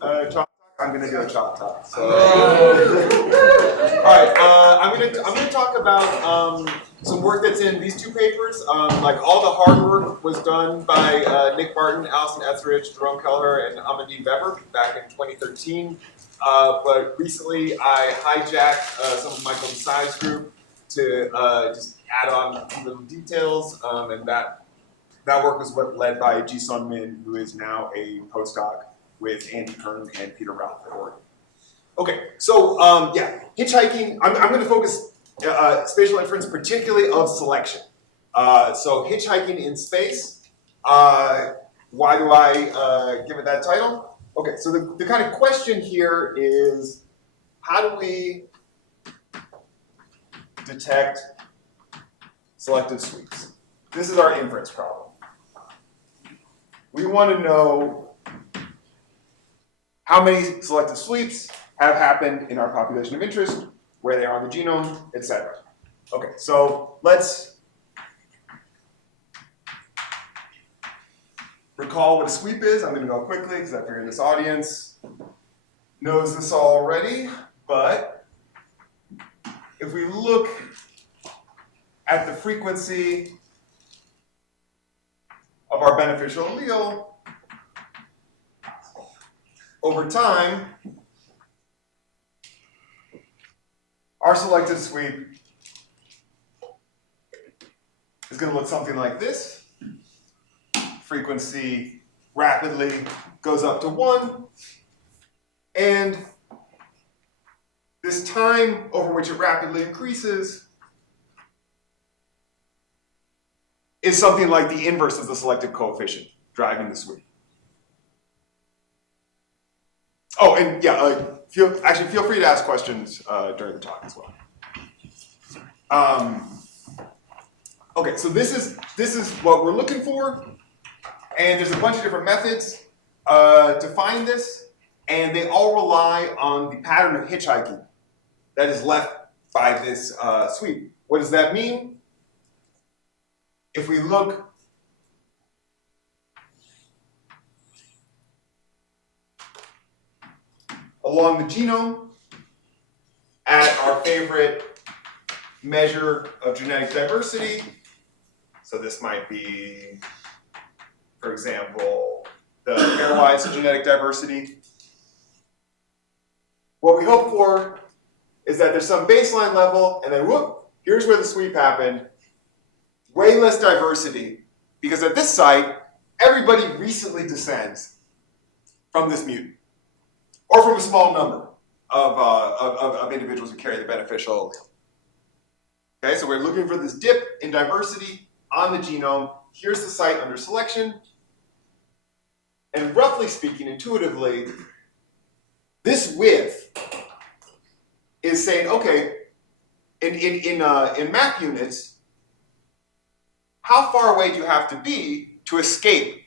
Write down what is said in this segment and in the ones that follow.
Chalk talk? I'm going to do a chalk talk. So. All right, I'm gonna talk about some work that's in these two papers. Like all the hard work was done by Nick Barton, Alison Etheridge, Jerome Kelleher, and Amandine Weber back in 2013. But recently I hijacked some of Michael Desai's group to just add on a few little details, and that work was led by Ji-Sun Min, who is now a postdoc with Andy Kern and Peter Ralph at Oregon. Okay, so yeah, hitchhiking, I'm going to focus spatial inference particularly of selection. So hitchhiking in space, why do I give it that title? Okay, so the kind of question here is, how do we detect selective sweeps? This is our inference problem. We want to know how many selective sweeps have happened in our population of interest, where they are on the genome, etc. Okay, so let's recall what a sweep is. I'm going to go quickly because I figure this audience knows this already. But if we look at the frequency of our beneficial allele over time, our selective sweep is going to look something like this. Frequency rapidly goes up to 1, and this time over which it rapidly increases is something like the inverse of the selective coefficient driving the sweep. Oh, and yeah, feel free to ask questions during the talk as well. Okay, so this is what we're looking for, and there's a bunch of different methods to find this, and they all rely on the pattern of hitchhiking that is left by this sweep. What does that mean? If we look along the genome at our favorite measure of genetic diversity, so this might be, for example, the pairwise genetic diversity. What we hope for is that there's some baseline level, and then whoop, here's where the sweep happened. Way less diversity, because at this site, everybody recently descends from this mutant, or from a small number of individuals who carry the beneficial allele. Okay, so we're looking for this dip in diversity on the genome. Here's the site under selection. And roughly speaking, intuitively, this width is saying, okay, in map units, how far away do you have to be to escape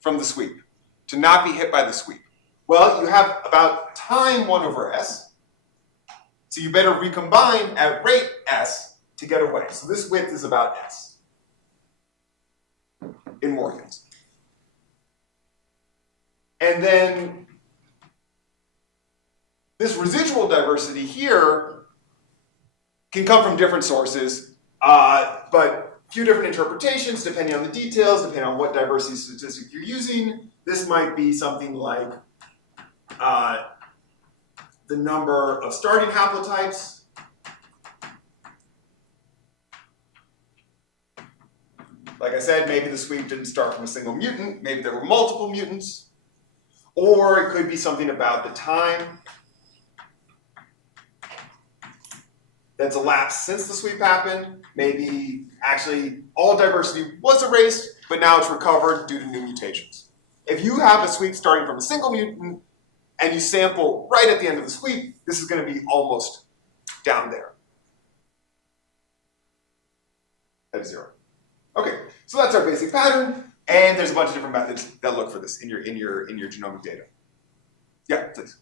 from the sweep, to not be hit by the sweep? Well, you have about time 1 over s, so you better recombine at rate s to get away. So this width is about s in Morgans. And then this residual diversity here can come from different sources, but a few different interpretations depending on the details, depending on what diversity statistic you're using. This might be something like the number of starting haplotypes. Like I said, maybe the sweep didn't start from a single mutant, maybe there were multiple mutants, or it could be something about the time that's elapsed since the sweep happened. Maybe actually all diversity was erased, but now it's recovered due to new mutations. If you have a sweep starting from a single mutant and you sample right at the end of the sweep, this is going to be almost down there at 0. Okay, so that's our basic pattern, and there's a bunch of different methods that look for this in your genomic data. Yeah, please.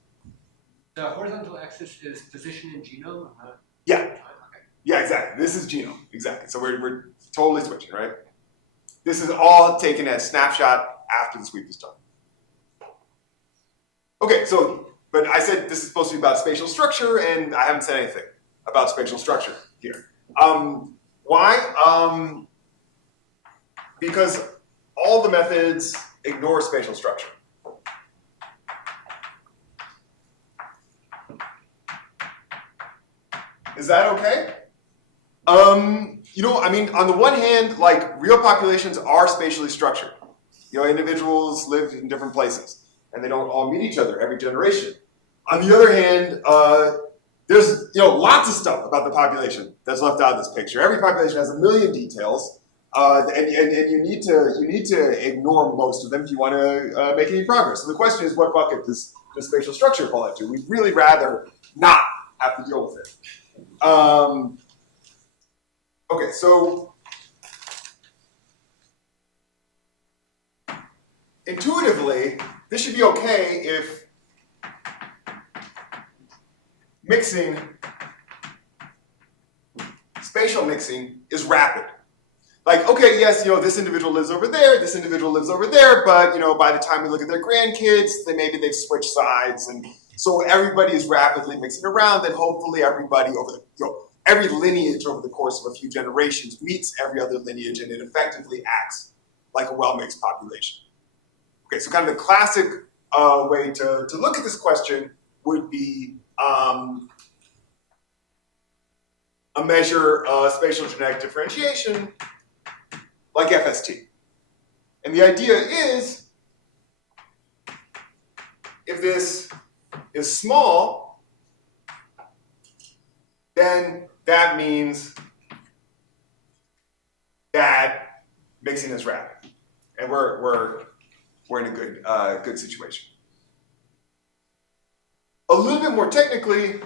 The horizontal axis is position in genome. Yeah. Okay. Yeah, exactly. This is genome, exactly. So we're totally switching, right? This is all taken as snapshot after the sweep is done. Okay, so, but I said this is supposed to be about spatial structure, and I haven't said anything about spatial structure here. Why? Because all the methods ignore spatial structure. Is that okay? You know, I mean, on the one hand, like real populations are spatially structured. You know, individuals live in different places, and they don't all meet each other every generation. On the other hand, there's lots of stuff about the population that's left out of this picture. Every population has a million details, and you need to ignore most of them if you want to make any progress. So the question is, what bucket does spatial structure fall into? We'd really rather not have to deal with it. Okay, so intuitively, this should be okay if spatial mixing is rapid. Like, okay, yes, this individual lives over there, this individual lives over there, but by the time we look at their grandkids, maybe they've switched sides, and so everybody is rapidly mixing around. Then hopefully everybody over every lineage over the course of a few generations meets every other lineage, and it effectively acts like a well-mixed population. Okay, so kind of the classic way to look at this question would be a measure of spatial genetic differentiation like FST. And the idea is, if this is small, then that means that mixing is rapid. And we're in a good situation. A little bit more technically,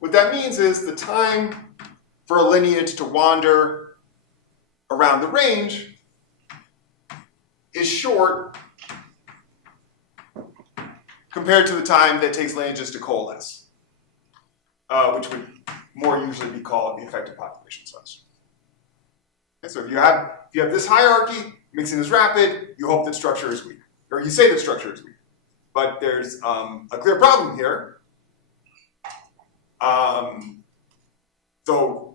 what that means is the time for a lineage to wander around the range is short compared to the time that it takes lineages to coalesce, which would more usually be called the effective population size. Okay, so if you have this hierarchy, mixing is rapid, you hope that structure is weak, or you say that structure is weak. But there's a clear problem here. So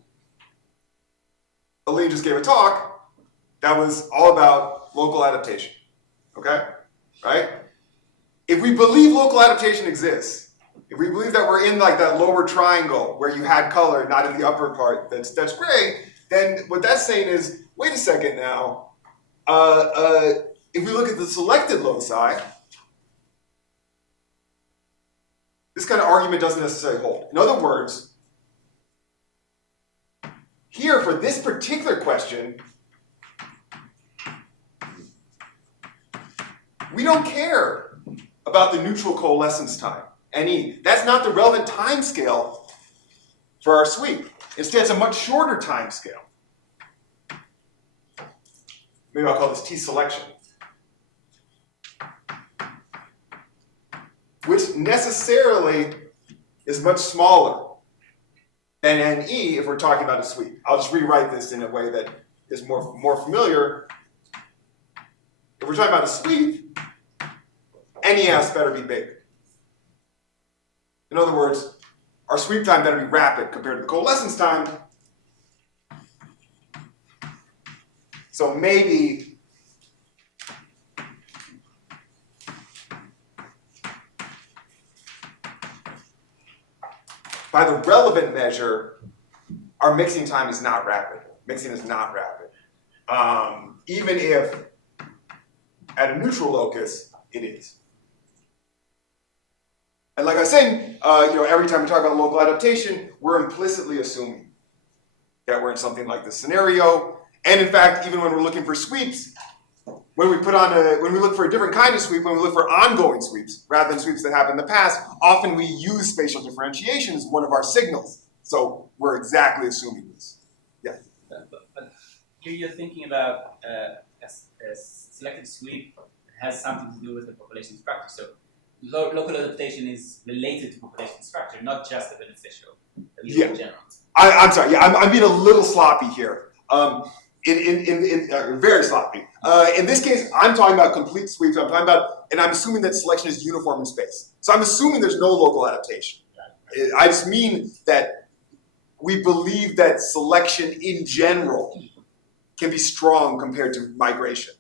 Aline just gave a talk that was all about local adaptation, okay? Right? If we believe local adaptation exists, if we believe that we're in like that lower triangle where you had color, not in the upper part that's gray, then what that's saying is, wait a second now, if we look at the selected loci, this kind of argument doesn't necessarily hold. In other words, here for this particular question, we don't care about the neutral coalescence time, NE. That's not the relevant time scale for our sweep. Instead, it's a much shorter time scale. Maybe I'll call this T selection, which necessarily is much smaller than NE if we're talking about a sweep. I'll just rewrite this in a way that is more familiar. If we're talking about a sweep, NES better be big. In other words, our sweep time better be rapid compared to the coalescence time. So maybe by the relevant measure, our mixing time is not rapid. Mixing is not rapid. Even if at a neutral locus, it is. And like I was saying, every time we talk about local adaptation, we're implicitly assuming that we're in something like this scenario. And in fact, even when we're looking for sweeps, when we look for a different kind of sweep, when we look for ongoing sweeps, rather than sweeps that happened in the past, often we use spatial differentiation as one of our signals. So we're exactly assuming this. Yeah. But here you're thinking about a selective sweep has something to do with the population structure. So local adaptation is related to population structure, not just the beneficial. Yeah. In general. I'm sorry. Yeah, I'm being a little sloppy here. very sloppy. In this case, I'm talking about complete sweeps. I'm talking about, and I'm assuming that selection is uniform in space. So I'm assuming there's no local adaptation. I just mean that we believe that selection in general can be strong compared to migration,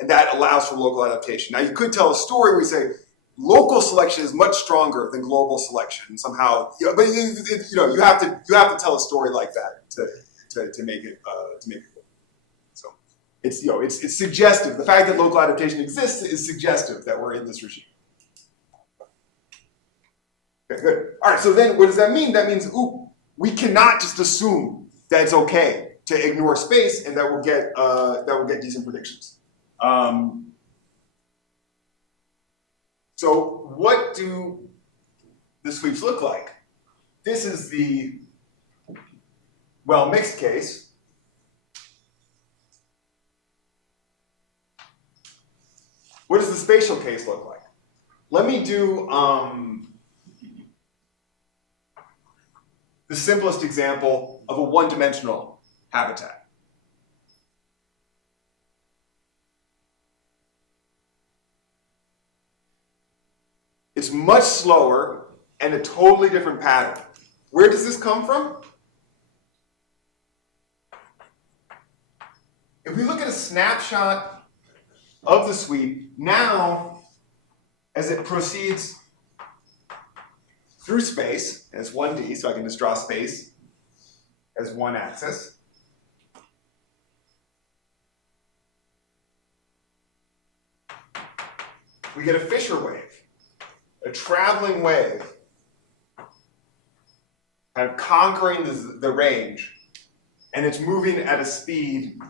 and that allows for local adaptation. Now, you could tell a story where we say local selection is much stronger than global selection somehow. But you have to tell a story like that to make it work. So it's suggestive. The fact that local adaptation exists is suggestive that we're in this regime. Okay, good. All right. So then, what does that mean? That means, we cannot just assume that it's okay to ignore space and that we'll get decent predictions. So what do the sweeps look like? This is the well-mixed case. What does the spatial case look like? Let me do the simplest example of a one-dimensional habitat. It's much slower and a totally different pattern. Where does this come from? If we look at a snapshot of the sweep, now as it proceeds through space, and it's 1D, so I can just draw space as one axis. We get a Fisher wave, a traveling wave, kind of conquering the range, and it's moving at a speed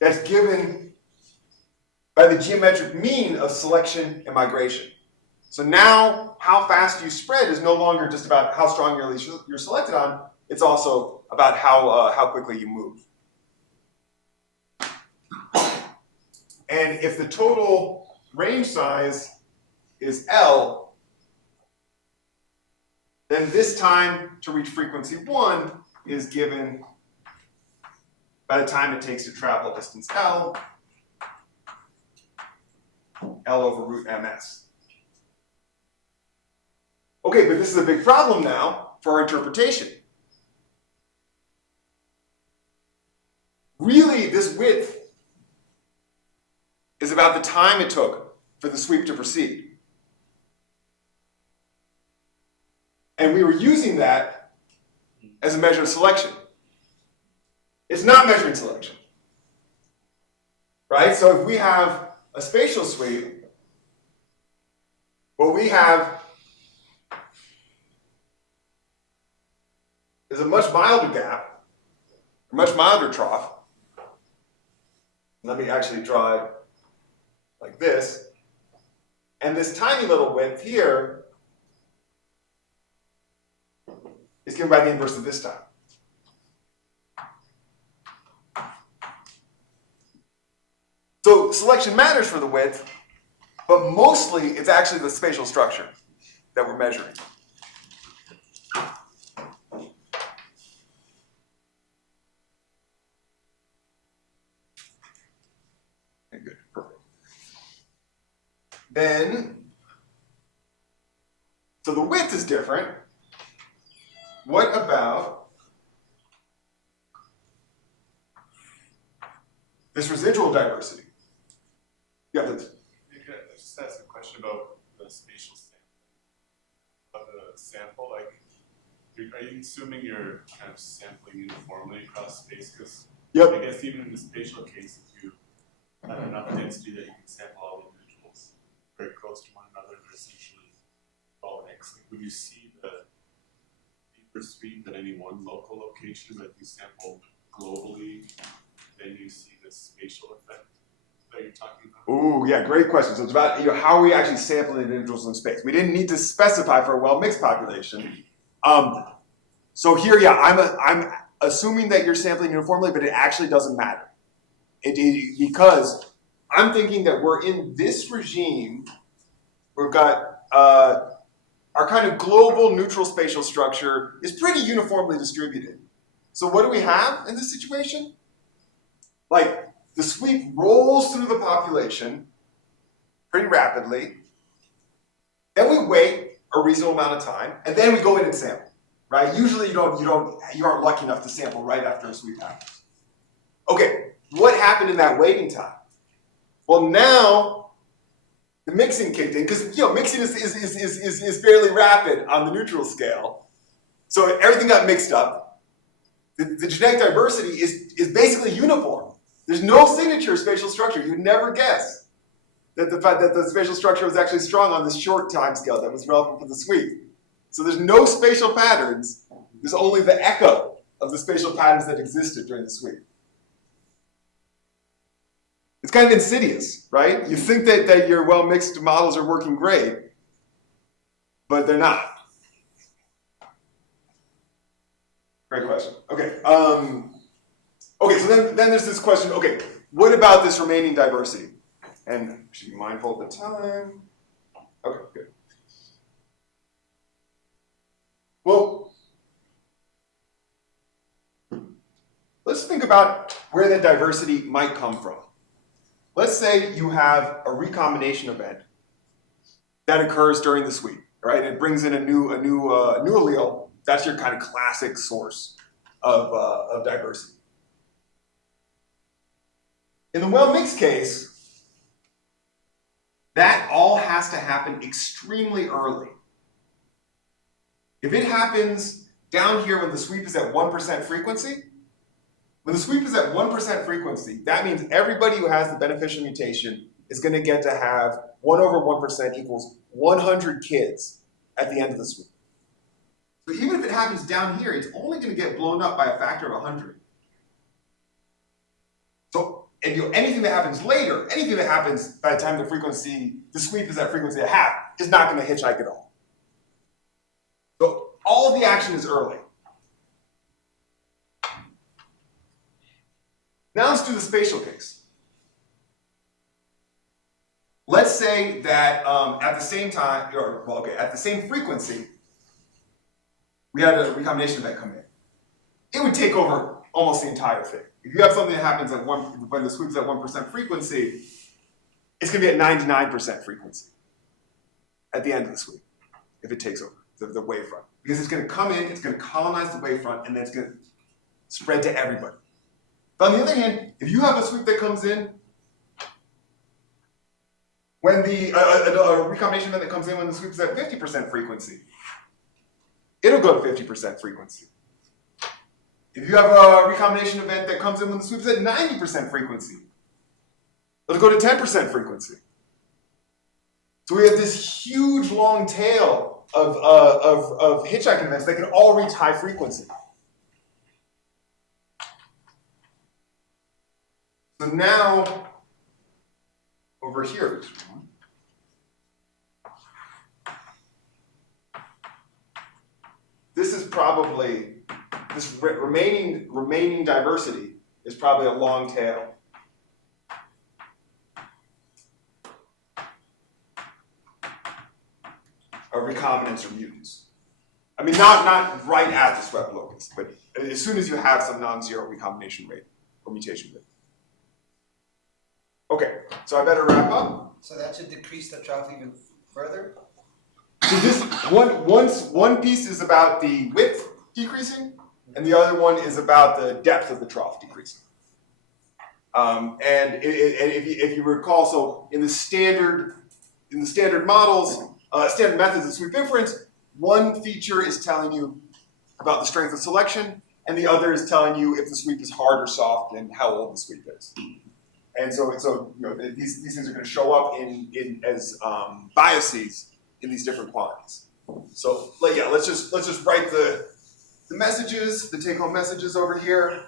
that's given by the geometric mean of selection and migration. So now, how fast you spread is no longer just about how strong you're selected on, it's also about how quickly you move. And if the total range size is L, then this time to reach frequency 1 is given by the time it takes to travel distance L, L over root ms. Okay, but this is a big problem now for our interpretation. Really, this width is about the time it took for the sweep to proceed. And we were using that as a measure of selection. It's not measuring selection, right? So if we have a spatial sweep, what we have is a much milder gap, a much milder trough. Let me actually draw it like this. And this tiny little width here is given by the inverse of this time. So selection matters for the width, but mostly it's actually the spatial structure that we're measuring. Okay, good, perfect. Then, so the width is different. What about this residual diversity? Yeah, I just ask a question about the spatial sampling of the sample. Like, are you assuming you're kind of sampling uniformly across space? Because I guess even in the spatial case, if you have enough density that you can sample all the individuals very close to one another, they're essentially all X. Like, would you see the deeper sweep at any one local location, but if you sample globally, then you see the spatial effect that you're talking about? Ooh, yeah, great question. So it's about how are we actually sampling individuals in space? We didn't need to specify for a well-mixed population. So here, yeah, I'm assuming that you're sampling uniformly, but it actually doesn't matter. Because I'm thinking that we're in this regime. We've got our our kind of global neutral spatial structure is pretty uniformly distributed. So what do we have in this situation? Like, the sweep rolls through the population pretty rapidly. Then we wait a reasonable amount of time, and then we go in and sample, right? Usually you aren't lucky enough to sample right after a sweep happens. Okay, what happened in that waiting time? Well, now the mixing kicked in, because mixing is fairly rapid on the neutral scale. So everything got mixed up. The genetic diversity is basically uniform. There's no signature spatial structure. You'd never guess that the spatial structure was actually strong on this short time scale that was relevant for the sweep. So there's no spatial patterns. There's only the echo of the spatial patterns that existed during the sweep. It's kind of insidious, right? You think that your well-mixed models are working great, but they're not. Great question. Okay. Okay, so then there's this question, okay, what about this remaining diversity? And I should be mindful of the time. Okay, good. Well, let's think about where that diversity might come from. Let's say you have a recombination event that occurs during the sweep, right? It brings in a new allele. That's your kind of classic source of diversity. In the well-mixed case, that all has to happen extremely early. If it happens down here when the sweep is at 1% frequency, when the sweep is at 1% frequency, that means everybody who has the beneficial mutation is going to get to have 1 over 1% equals 100 kids at the end of the sweep. So even if it happens down here, it's only going to get blown up by a factor of 100. So anything that happens later, anything that happens by the time the sweep is at frequency 1/2, is not going to hitchhike at all. So all of the action is early. Now let's do the spatial case. Let's say that at the same time, at the same frequency, we had a recombination event come in. It would take over almost the entire thing. If you have something that happens when the sweep is at 1% frequency, it's going to be at 99% frequency at the end of the sweep if it takes over the wavefront. Because it's going to come in, it's going to colonize the wavefront, and then it's going to spread to everybody. But on the other hand, if you have a sweep that comes in when a recombination event that comes in when the sweep is at 50% frequency, it'll go to 50% frequency. If you have a recombination event that comes in when the sweep is at 90% frequency, it'll go to 10% frequency. So we have this huge long tail of hitchhiking events that can all reach high frequency. So now, over here, this is probably, this remaining diversity is probably a long tail. Of recombinants or mutants. I mean, not right at the swept locus, but as soon as you have some non-zero recombination rate or mutation rate. Okay, so I better wrap up. So that should decrease the trough even further? So this one piece is about the width decreasing, and the other one is about the depth of the trough decreasing. And if you recall, so in the standard models, standard methods of sweep inference, one feature is telling you about the strength of selection, and the other is telling you if the sweep is hard or soft and how old the sweep is. And so these things are going to show up as biases in these different quantities. So let's just write the messages, the take-home messages over here.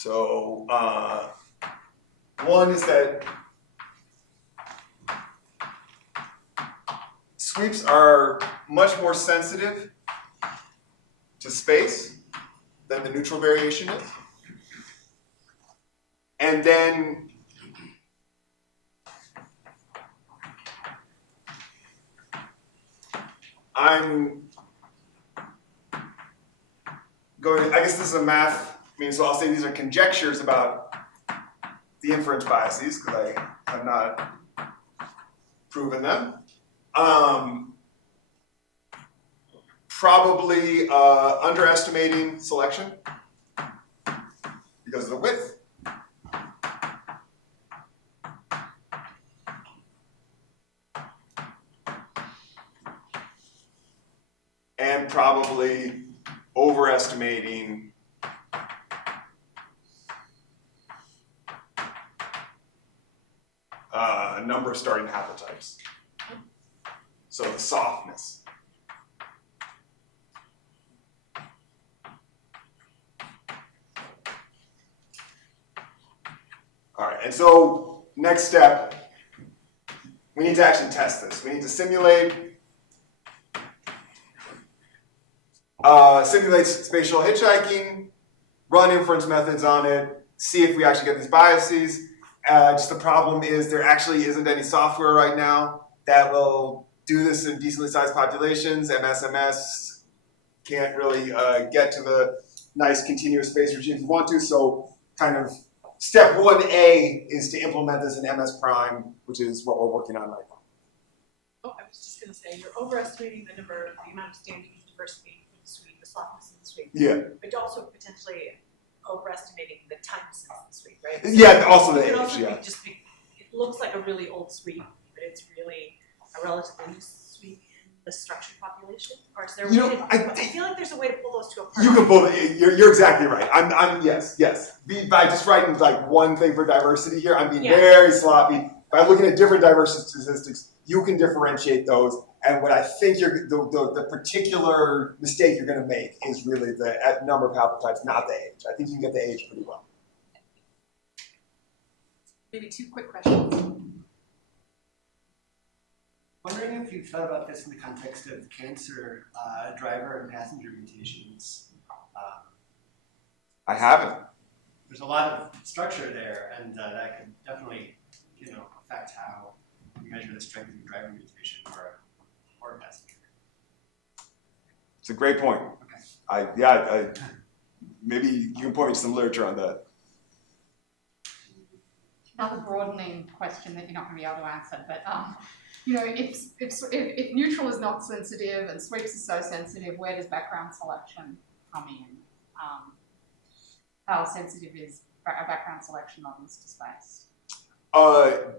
So one is that sweeps are much more sensitive to space than the neutral variation is. And then I'm going, I guess this is a math, so I'll say these are conjectures about the inference biases, because I have not proven them. Probably underestimating selection because of the width. And probably overestimating a number of starting haplotypes. So the softness. All right, and so next step, we need to actually test this. We need to simulate spatial hitchhiking, run inference methods on it, see if we actually get these biases. Just the problem is there actually isn't any software right now that will do this in decently sized populations. MSMS can't really get to the nice continuous space regimes we want to, so kind of step 1A is to implement this in MS Prime, which is what we're working on right now. Oh, I was just going to say, you're overestimating the amount of standing diversity in the suite, the softness in the suite. Yeah. But also potentially overestimating the time since the suite, right? So yeah, also the age, also yeah. It looks like a really old suite, but it's really a relatively new suite in the structured population. Or is there a way I feel like there's a way to pull those two apart. You can pull it. You're exactly right. Yes. By just writing like one thing for diversity here, I'm being very sloppy. By looking at different diversity statistics, you can differentiate those. And what I think the particular mistake you're going to make is really the number of haplotypes, not the age. I think you can get the age pretty well. Maybe two quick questions. Wondering if you've thought about this in the context of cancer driver and passenger mutations. I haven't. There's a lot of structure there, and that could definitely, affect how you measure the strength of your driver mutation or a passenger. It's a great point. Okay. Maybe you can point me to some literature on that. Another broadening question that you're not going to be able to answer, but if neutral is not sensitive and sweeps are so sensitive, where does background selection come in? How sensitive is a background selection on Mr. Space?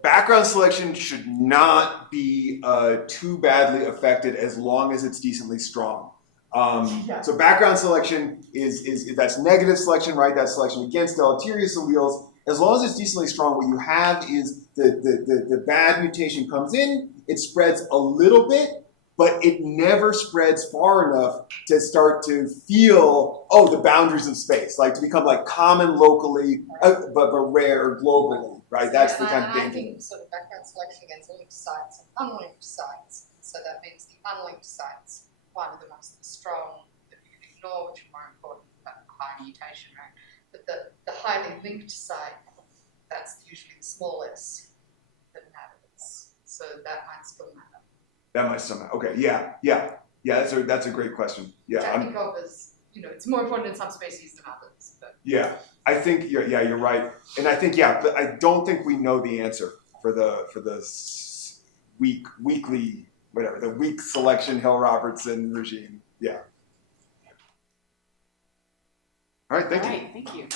Background selection should not be too badly affected as long as it's decently strong. So background selection is that's negative selection, right? That's selection against deleterious alleles. As long as it's decently strong, what you have is the bad mutation comes in, it spreads a little bit, but it never spreads far enough to start to feel, the boundaries of space, like to become like common locally, but rare globally, right? That's the kind of danger. I think sort of background selection against linked sites and unlinked sites. So that means the unlinked sites, one of the most strong that you can ignore, which are more important, high mutation, right? But the highly linked site, that's usually the smallest that matters. So that might still matter. That might still matter. Okay, yeah. That's a great question. Yeah, which I think of as, it's more important in some species than others. But. Yeah, I think you're right, and I think but I don't think we know the answer for the weekly whatever the weak selection Hill-Robertson regime. Yeah. All right, thank you. Thank you.